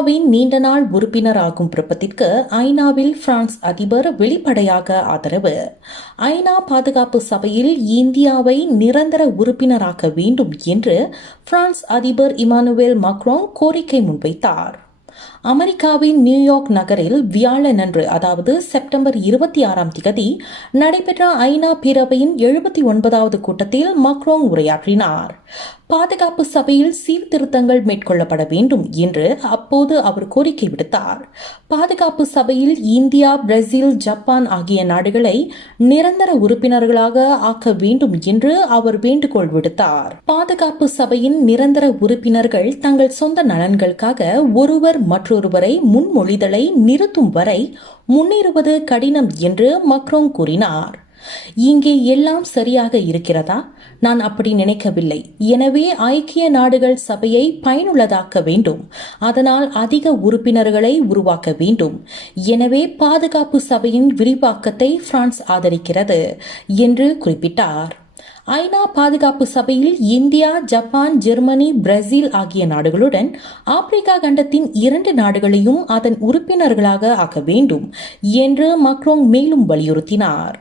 இந்தியாவின் நீண்ட நாள் உறுப்பினராகும் விருப்பத்திற்கு ஐநாவில் பிரான்ஸ் அதிபர் வெளிப்படையாக ஆதரவு. ஐநா பாதுகாப்பு சபையில் இந்தியாவை நிரந்தர உறுப்பினராக்க வேண்டும் என்று பிரான்ஸ் அதிபர் இமானுவேல் மக்ரோன் கோரிக்கை முன்வைத்தார். அமெரிக்காவின் நியூயார்க் நகரில் வியாழனன்று, அதாவது செப்டம்பர் 26 நடைபெற்ற ஐநா பேரவையின் 79வது கூட்டத்தில் மக்ரோன் உரையாற்றினார். பாதுகாப்பு சபையில் சீர்திருத்தங்கள் மேற்கொள்ளப்பட வேண்டும் என்று அப்போது அவர் கோரிக்கை விடுத்தார். பாதுகாப்பு சபையில் இந்தியா, பிரேசில், ஜப்பான் ஆகிய நாடுகளை நிரந்தர உறுப்பினர்களாக ஆக்க வேண்டும் என்று அவர் வேண்டுகோள் விடுத்தார். பாதுகாப்பு சபையின் நிரந்தர உறுப்பினர்கள் தங்கள் சொந்த நலன்களுக்காக ஒருவர் மற்றொருவரை முன்மொழிதலை நிறுத்தும் வரை முன்னேறுவது கடினம் என்று மக்ரோன் கூறினார். இங்கே எல்லாம் சரியாக இருக்கிறதா? நான் அப்படி நினைக்கவில்லை. எனவே ஐக்கிய நாடுகள் சபையை பயனுள்ளதாக்க வேண்டும். அதனால் அதிக உறுப்பினர்களை உருவாக்க வேண்டும். எனவே பாதுகாப்பு சபையின் விரிவாக்கத்தை பிரான்ஸ் ஆதரிக்கிறது என்று குறிப்பிட்டார். ஐநா பாதுகாப்பு சபையில் இந்தியா, ஜப்பான், ஜெர்மனி, பிரேசில் ஆகிய நாடுகளுடன் ஆப்பிரிக்கா கண்டத்தின் 2 நாடுகளையும் அதன் உறுப்பினர்களாக ஆக்க வேண்டும் என்று மக்ரோன் மேலும் வலியுறுத்தினார்.